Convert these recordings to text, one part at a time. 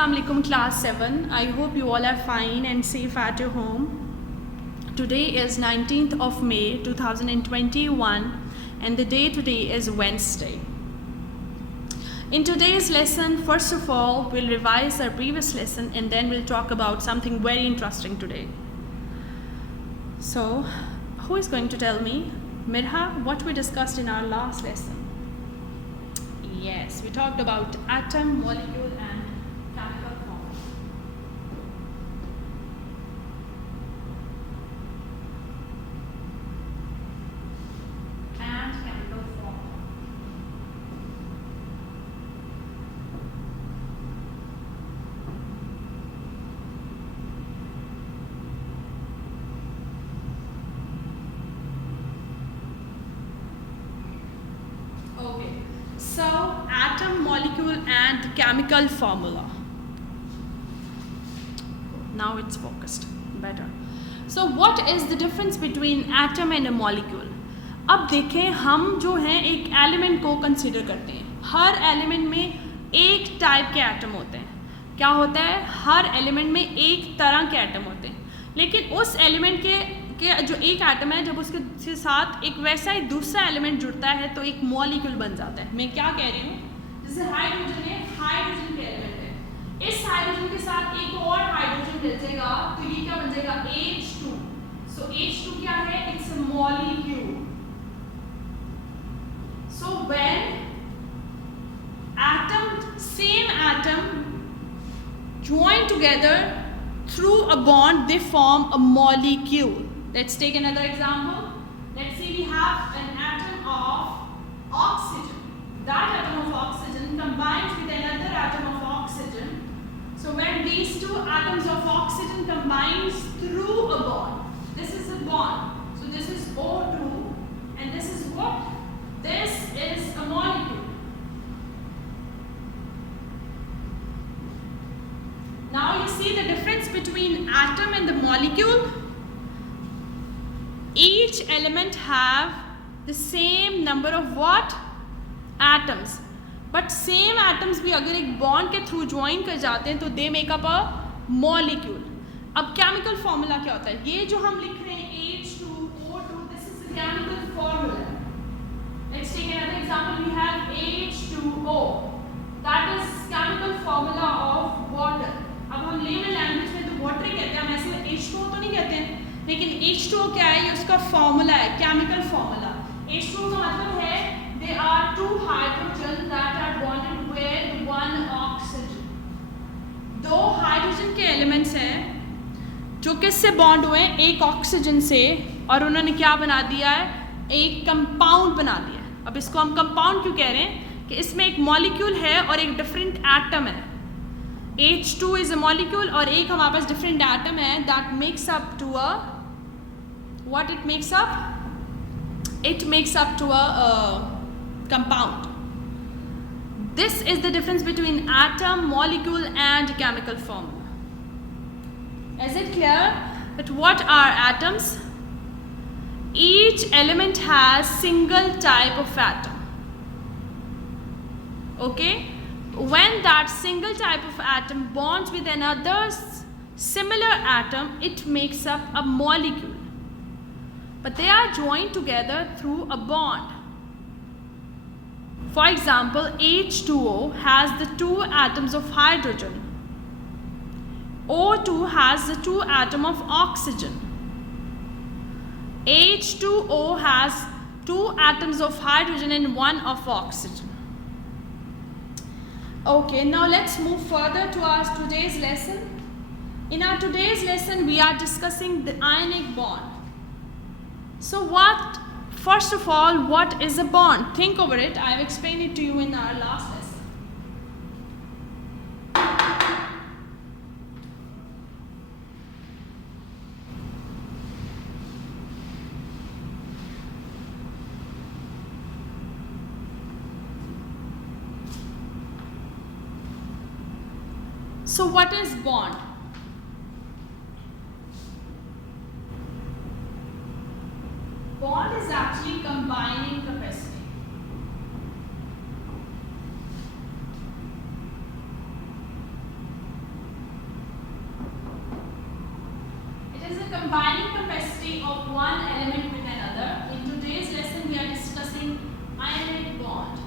Assalamu alaikum class 7. I hope you all are fine and safe at your home. Today is 19th of May 2021 and the day today is Wednesday. In today's lesson, first of all, we'll revise our previous lesson and then we'll talk about something very interesting today. So, who is going to tell me, Mirha, what we discussed in our last lesson? Yes, we talked about atom, molecule and chemical form. And chemical form. Okay. So, atom, molecule and chemical formula. Now it's focused better. So what is the difference between atom and a molecule? अब देखें, हम जो हैं एक element को consider करते हैं. हर element में एक टाइप के एटम होते हैं. क्या होता है? हर एलिमेंट में एक तरह के एटम होते हैं. लेकिन उस एलिमेंट के जो एक एटम है, जब उसके साथ एक वैसा ही दूसरा एलिमेंट जुड़ता है तो एक मॉलिक्यूल बन जाता है. मैं क्या कह रही हूँ, जैसे हाइड्रोजन है, हाइड्रोजन के एलिमेंट है, इस हाइड्रोजन के साथ एक और हाइड्रोजन मिल जाएगा तो ये क्या बन जाएगा? H2. सो H2 क्या है? It's a molecule. So when same atom join together through a bond, they form a molecule. Let's take another example. Let's say we have an atom of oxygen. That atom of oxygen combines with another atom of oxygen. So when these two atoms of oxygen combines through a bond, this is a bond. So this is O2 and this is what? This is a molecule. Now you see the difference between atom and the molecule. Each element have the same number of what? Atoms. But same atoms भी अगर एक bond के through join कर जाते हैं तो they make up a molecule. अब chemical formula क्या होता है? ये जो हम लिख रहे हैं H2O2, this is the chemical formula. Let's take another example. We have H2O. That is chemical formula of water. अब हम लेमन लैंग्वेज में तो वाटर ही कहते हैं, हम ऐसे H2O तो नहीं कहते हैं. लेकिन H2O क्या है? ये उसका फॉर्मूला है, केमिकल फॉर्मूला. H2O का मतलब है they are two hydrogen that are bonded with one oxygen. दो हाइड्रोजन के एलिमेंट्स हैं जो किससे बॉन्ड हुए हैं? एक ऑक्सीजन से, और उन्होंने क्या बना दिया है? एक कंपाउंड बना दिया है. अब इसको हम कंपाउंड क्यों कह रहे हैं? कि इसमें एक मॉलिक्यूल है और एक डिफरेंट एटम है. H2 is a molecule और एक हमारे पास different atom है that makes up to a, what it makes up? It makes up to a compound. This is the difference between atom, molecule and chemical formula. Is it clear that what are atoms? Each element has single type of atom. Okay? When that single type of atom bonds with another similar atom, it makes up a molecule. But they are joined together through a bond. For example, H2O has the two atoms of hydrogen. O2 has the two atoms of oxygen. H2O has two atoms of hydrogen and one of oxygen. Okay, now let's move further to our today's lesson. In our today's lesson, we are discussing the ionic bond. So first of all, what is a bond? Think over it. I have explained it to you in our last lesson. So what is bond? Bond is actually combining capacity. the combining capacity of one element with another. In today's lesson, we are discussing ionic bond.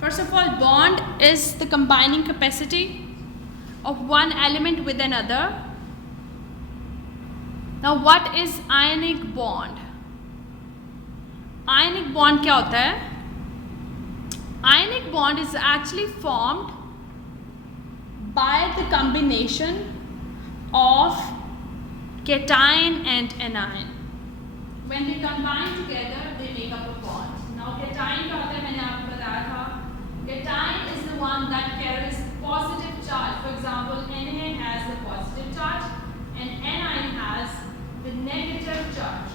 First of all, bond is the combining capacity of one element with another. Now, what is ionic bond? Ionic bond क्या होता है? Ionic bond is actually formed by the combination of cation and anion. When they combine together, they make up a bond. Now, cation क्या होता है? मैंने आपको बताया था. Cation is the one that carries positive charge. For example, Na has the positive charge and anion has the negative charge.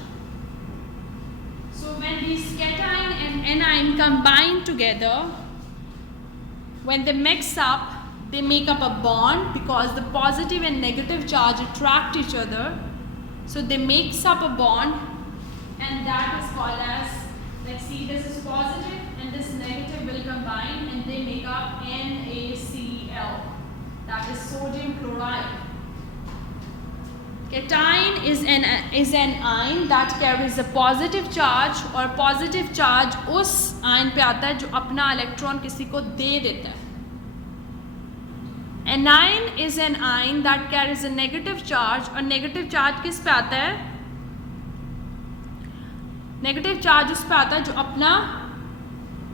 So when these cation and anion combine together, when they mix up, they make up a bond because the positive and negative charge attract each other. So they mix up a bond, and that is called as, let's see, this is positive and this negative will combine and they make up NaCl. That is sodium chloride. Cation is an ion that carries a positive charge, और positive charge उस ion पे आता है जो अपना electron किसी को दे देता है. Anion is an ion that carries a negative charge, और negative charge किस पे आता है? Negative charge उस पे आता है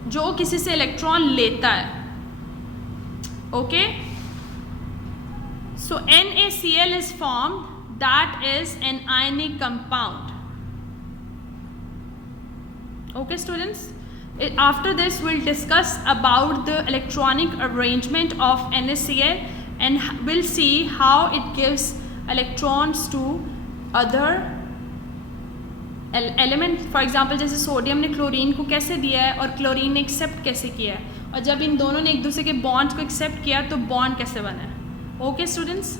जो किसी से electron लेता है. Okay? So NaCl is formed. That is an ionic compound. Okay, students? After this, we'll discuss about the electronic arrangement of NaCl and we'll see how it gives electrons to other element. For example, जैसे sodium ने chlorine को कैसे दिया है और chlorine ने accept कैसे किया है, और जब इन दोनों ने एक दूसरे के बॉन्ड्स को एक्सेप्ट किया तो बॉन्ड कैसे बना है. Okay, students?